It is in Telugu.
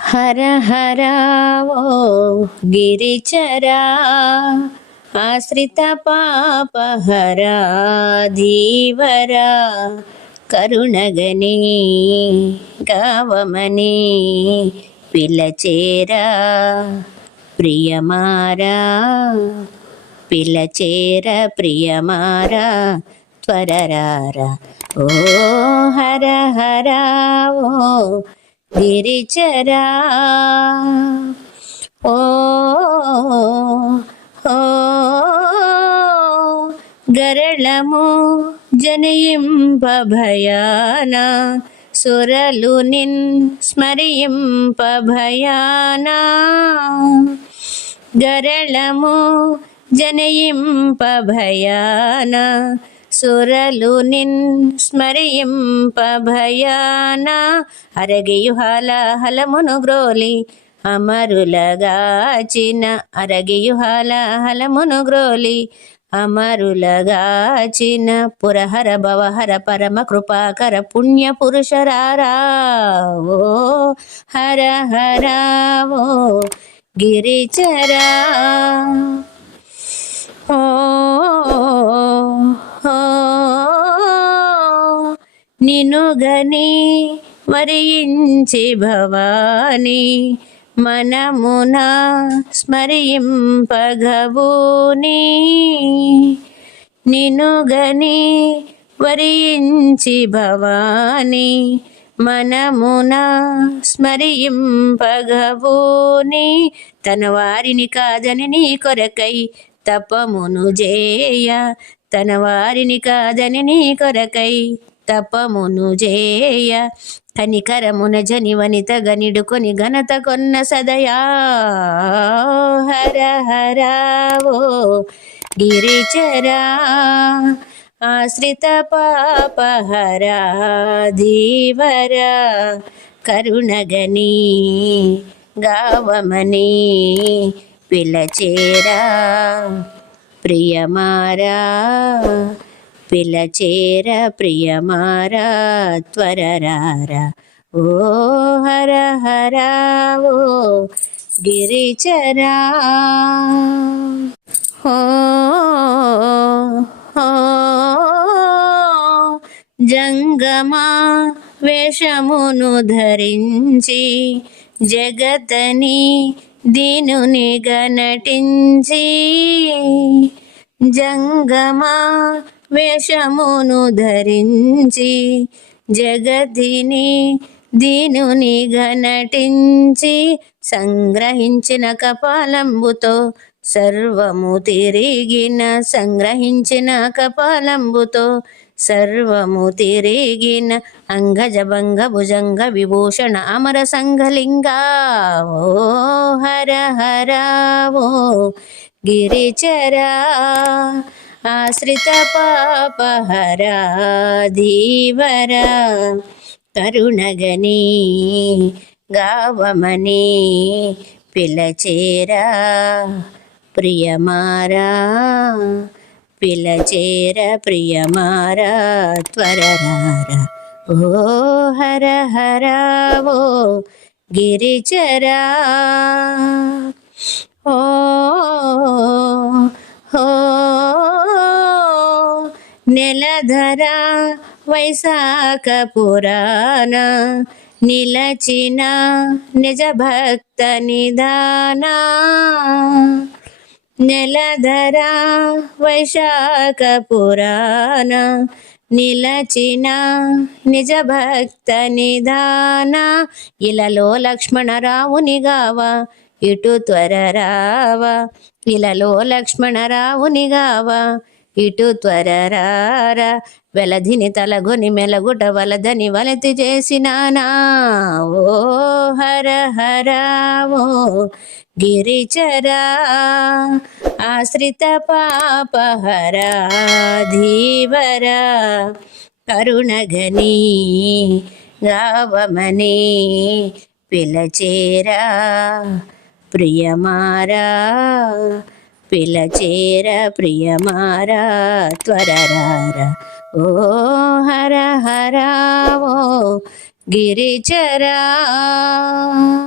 హర హర ఓ గిరిచరా ఆశ్రిత పాపహరా ధీవరా కరుణగని గావమని పిలచేరా ప్రియమారా పిలచేర ప్రియమారా త్వరరారా ఓ హర హర ఓ గిరిచరా ఓ గరళము జనయింప భయాన సురలు నిన్ స్మరింప భయాన గరళము జనయింప భయాన సురలు నిన్ స్మరింప భయాన అరగియుహాల హలమును గ్రోలి అమరులగాచిన అరగియుహాల హలమును గ్రోలి అమరులగాచిన పురహర భవహర పరమ కృపాకర పుణ్య పురుషరారా ఓ హర హర ఓ గిరిచరా నినుగని వరించి భవాని మనమున స్మరింపగబూని నినుగని వరించి భవాని మనమున స్మరింపగబూని తన వారిని కాదని నీ కొరకై తపమును జేయ తన వారిని కాదని నీ కొరకై తపమును జేయ కనికరమున జని వనిత గనిడుకొని ఘనత కొన్న సదయా హర హర ఓ గిరిచరా ఆశ్రిత పాపహరా ధీవరా కరుణగని గావమని పిలచేరా ప్రియమారా పిలచేర ప్రియమారా త్వరరారా ఓ హర హర ఓ గిరిచరా జంగమా వేషమును ధరించి జగతని దీనునిగా నటించి జంగమా వేషమును ధరించి జగతిని దీనునిగా నటించి సంగ్రహించిన కపాలంబుతో సర్వము తిరిగిన సంగ్రహించిన కపాలంబుతో సర్వము తిరిగిన అంగజ భంగ భుజంగ విభూషణ అమర సంఘలింగా ఓ హర హర ఓ గిరిచరా ఆశ్రిత పాపహరా ధీవరా కరుణగని గావమని పిలచేరా ప్రియమారా పిలచేర ప్రియమారా త్వరరారా ఓ హర హర ఓ గిరిచరా ఓ నెలధర వైశాఖ పురాణ నిలచిన నిజ భక్త నిదాన నెలధర వైశాఖ పురాణ నిలచిన నిజ భక్త నిదాన ఇలలో లక్ష్మణరావుని గావా ఇటు త్వరరావా ఇలలో లక్ష్మణరావుని గావా ఇటు త్వరరారా వెలధిని తలగొని మెలగుట వలదని వలతి చేసినానా ఓ హర హర ఓ గిరిచరా ఆశ్రిత పాపహరా ధీవరా కరుణగని గావమని పిలచేరా ప్రియమారా పిలచేర ప్రియమారా త్వరరారా ఓ హర హర ఓ గిరిచరా